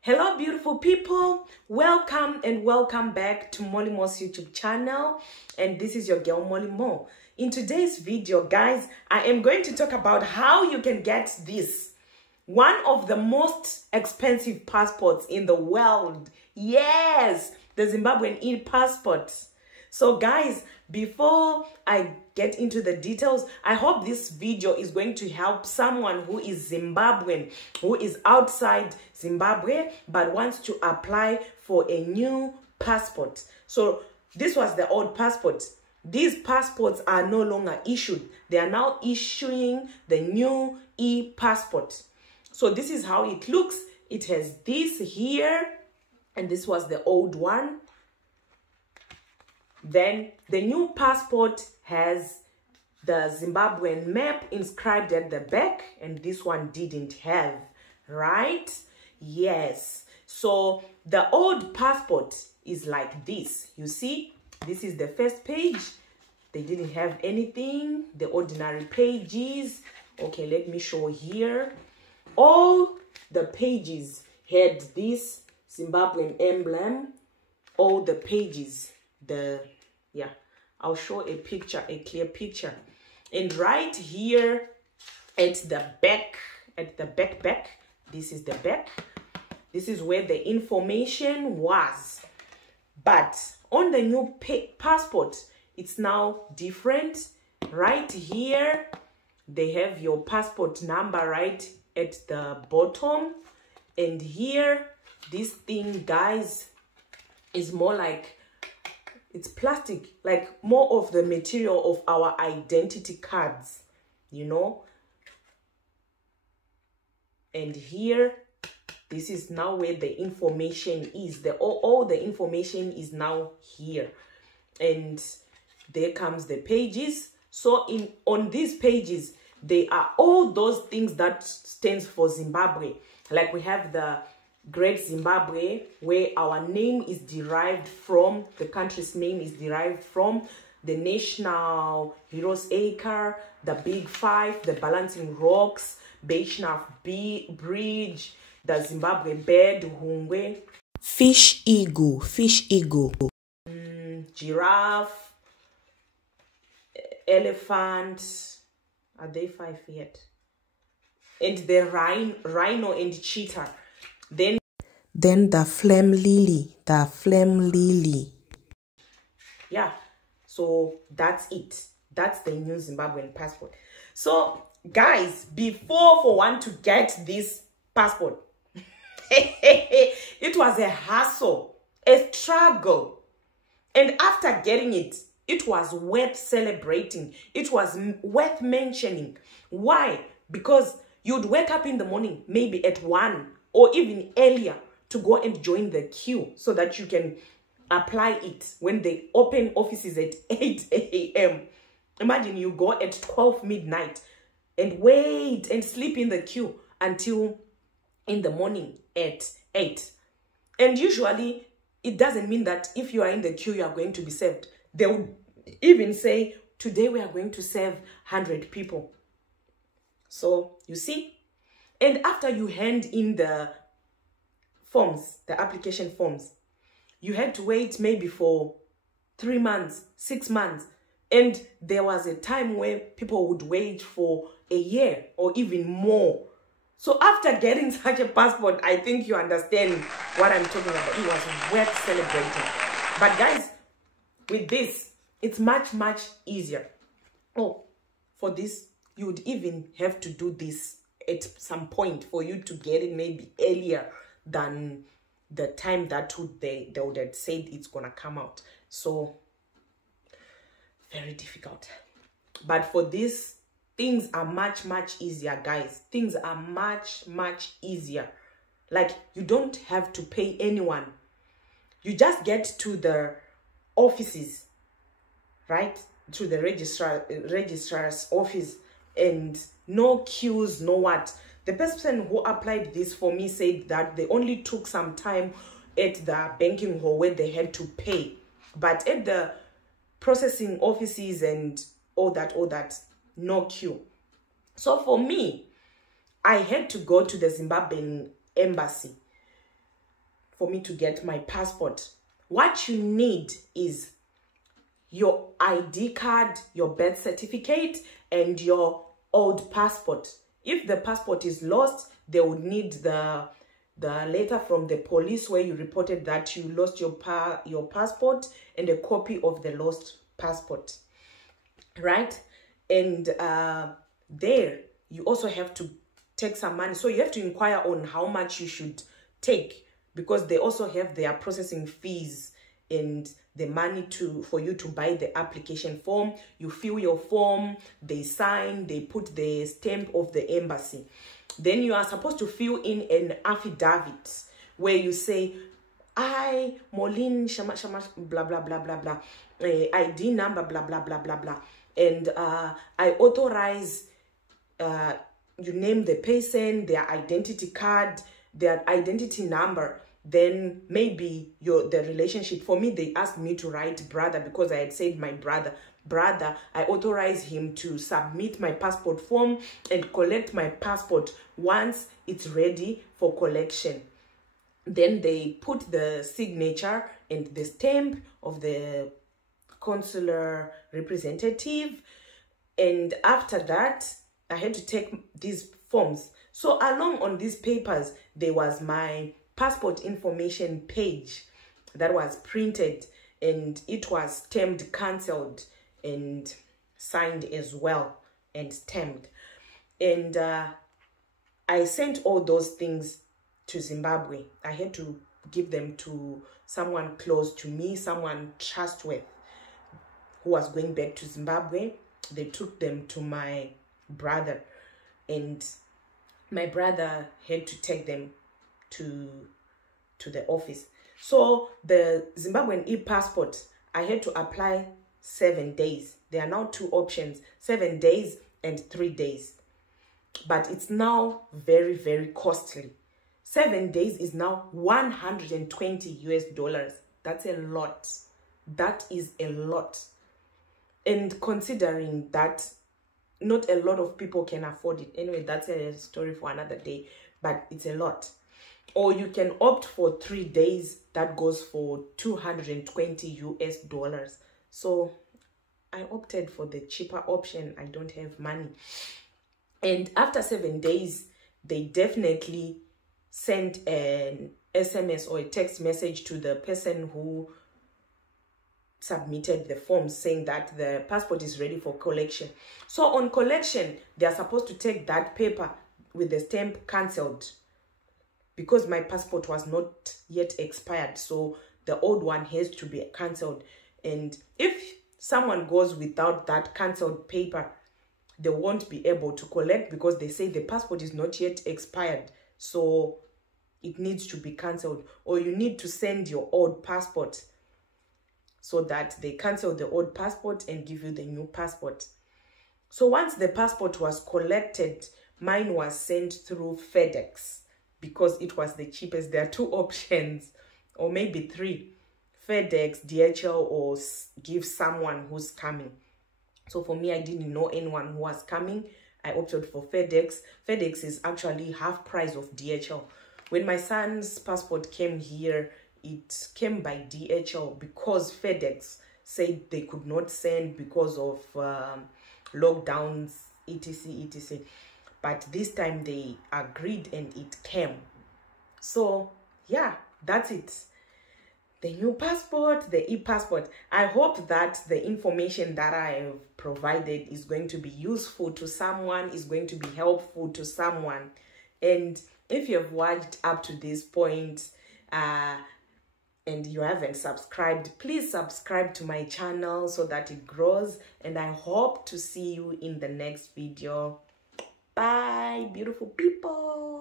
Hello beautiful people, welcome and welcome back to Molly-Moe's YouTube channel, and this is your girl Molly-Moe. In today's video guys, I am going to talk about how you can get this, one of the most expensive passports in the world. Yes, the Zimbabwean e-passport. So guys, before I get into the details, I hope this video is going to help someone who is Zimbabwean, who is outside Zimbabwe, but wants to apply for a new passport. So this was the old passport. These passports are no longer issued. They are now issuing the new e-passport. So this is how it looks. It has this here, and this was the old one. Then the new passport has the Zimbabwean map inscribed at the back, and this one didn't have, right? Yes. So the old passport is like this. You see, this is the first page. They didn't have anything, the ordinary pages. Okay, let me show here. All the pages had this Zimbabwean emblem. All the pages, I'll show a picture, a clear picture. And right here at the back, this is the back. This is where the information was. But on the new passport, it's now different. Right here, they have your passport number right at the bottom. And here, this thing, guys, is more like, it's plastic, like more of the material of our identity cards, you know. And here, this is now where the information is. All the information is now here. And there comes the pages. So on these pages, they are all those things that stands for Zimbabwe. Like we have the Great Zimbabwe, where our name is derived from, the country's name is derived from, the National Heroes Acre, the Big Five, the Balancing Rocks, Beichnaf Bridge, the Zimbabwe Bird, Hungwe, Fish Eagle, Giraffe, Elephant, are they five yet? And the rhino and cheetah. Then the flame lily, Yeah, so that's it. That's the new Zimbabwean passport. So, guys, for one to get this passport, it was a hassle, a struggle. And after getting it, it was worth celebrating. It was worth mentioning. Why? Because you'd wake up in the morning, maybe at 1 or even earlier, to go and join the queue so that you can apply it when they open offices at 8 a.m. Imagine you go at 12 midnight and wait and sleep in the queue until in the morning at 8. And usually, it doesn't mean that if you are in the queue, you are going to be served. They would even say, today we are going to serve 100 people. So, you see? And after you hand in the forms, the application forms, you had to wait maybe for 3 months, 6 months. And there was a time where people would wait for a year or even more. So after getting such a passport, I think you understand what I'm talking about. It was worth celebrating. But guys, with this, it's much, much easier. Oh, for this, you would even have to do this at some point for you to get it maybe earlier than the time that they would have said it's gonna come out. So very difficult. But for this, things are much, much easier, guys. Things are much, much easier. Like, you don't have to pay anyone. You just get to the offices, right? To the registrar's office, and no queues, no what. The person who applied this for me said that they only took some time at the banking hall where they had to pay. But at the processing offices and all that, no queue. So for me, I had to go to the Zimbabwean embassy for me to get my passport. What you need is your ID card, your birth certificate, and your old passport. If the passport is lost, they would need the letter from the police where you reported that you lost your passport, and a copy of the lost passport, right? And there you also have to take some money, so you have to inquire on how much you should take, because they also have their processing fees and the money for you to buy the application form. You fill your form, they sign, they put the stamp of the embassy. Then you are supposed to fill in an affidavit where you say, I, Molin, Shama, blah, blah, blah, blah, blah, ID number, blah, blah, blah, blah, blah. And I authorize, you name the person, their identity card, their identity number, then maybe the relationship. For me, they asked me to write brother because I had said my brother. I authorize him to submit my passport form and collect my passport once it's ready for collection. Then they put the signature and the stamp of the consular representative. And after that, I had to take these forms. So along on these papers, there was my passport information page that was printed, and it was stamped, cancelled, and signed as well, and stamped. And I sent all those things to Zimbabwe. I had to give them to someone close to me, someone trustworthy, who was going back to Zimbabwe. They took them to my brother, and my brother had to take them to the office. So the Zimbabwean e-passport, I had to apply 7 days. There are now 2 options, 7 days and 3 days. But it's now very, very costly. 7 days is now $120. That's a lot. That is a lot. And considering that not a lot of people can afford it. Anyway, that's a story for another day, but it's a lot. Or you can opt for 3 days. That goes for $220. So I opted for the cheaper option. I don't have money. And after 7 days, they definitely sent an SMS or a text message to the person who submitted the form saying that the passport is ready for collection. So on collection, they are supposed to take that paper with the stamp cancelled, because my passport was not yet expired, so the old one has to be cancelled. And if someone goes without that cancelled paper, they won't be able to collect, because they say the passport is not yet expired, so it needs to be cancelled. Or you need to send your old passport so that they cancel the old passport and give you the new passport. So once the passport was collected, mine was sent through FedEx, because it was the cheapest. There are 2 options, or maybe 3: FedEx, DHL, or give someone who's coming. So for me, I didn't know anyone who was coming. I opted for FedEx. FedEx is actually half price of DHL. When my son's passport came here, it came by DHL because FedEx said they could not send because of lockdowns, etc. But this time they agreed and it came. So yeah, that's it. The new passport, the e-passport. I hope that the information that I have provided is going to be useful to someone, is going to be helpful to someone. And if you have watched up to this point and you haven't subscribed, please subscribe to my channel so that it grows. And I hope to see you in the next video. Bye, beautiful people.